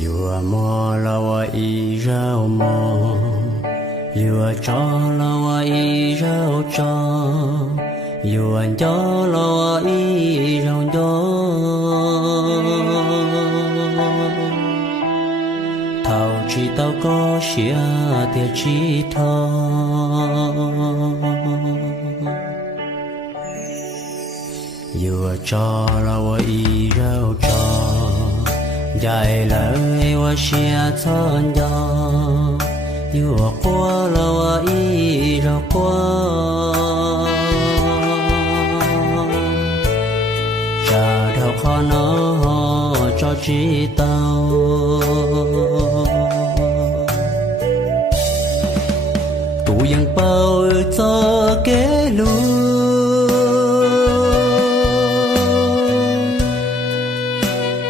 Yua mo la wa i rao mo, yua cho la wa i rao cho, yua cho la wa i rao cho. Thao chỉ tao có xia tiệt chỉ thọ. Yua cho la wa i rao cho, dài lời wa xia thon gió. Yua qua la wa i rao qua, cha đào khó nó cho chỉ tao. Tu yang bao cho kế lu,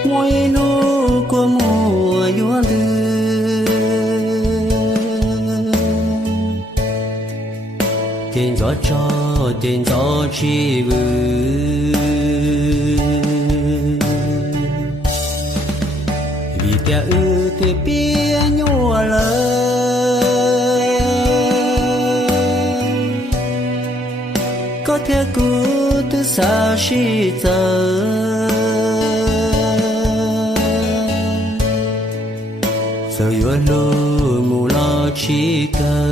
mỗi nu của mùa yua lư. Tiền gió cho tiền gió chi vư, vì tia ư thì bia nhua lời. Có thể cú từ xa xí giờ, giờ yua lu mù lo chi cơ.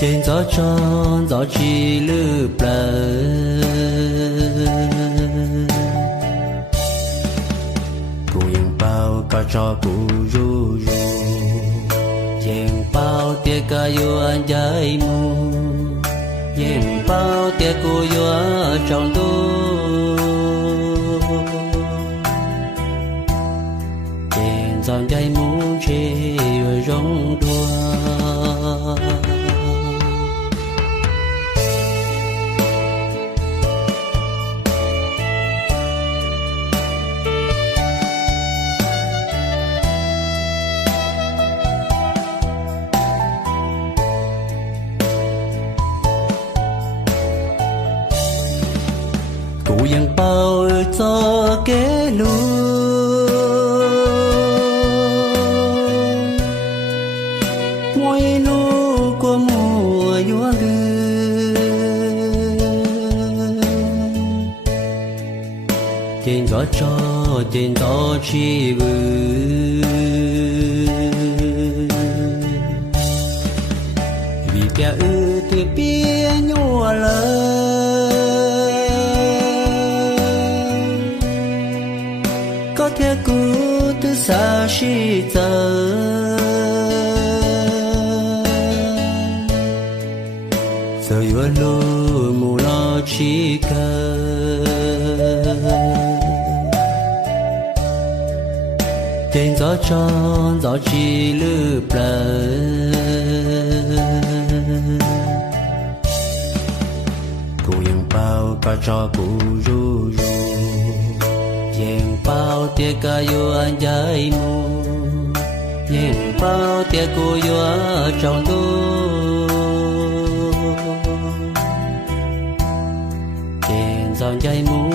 Trên gió tròn gió chi lư bờ, cụ yên bao cả cho cụ ru ru, yên bao tia cả yêu anh dài mù, yên bao tia cụ yêu trong tu. Yên giòn dài mù chê rồi rong đua. Cụ yang bao cho kế lu, mỗi nu của mùa yua lư. Trên gió cho trên gió chi vư, vì tia ư thì bia nhua lời. Có thể cú từ xa xí giờ, giờ yua lu mù lo chi cơ. Trên gió tròn gió chi lư bờ, cụ yên bao cả cho cụ ru ru, yên bao tia cả yêu anh dài mù, yên bao tia cô yêu trong tu. Yên giòn dài mù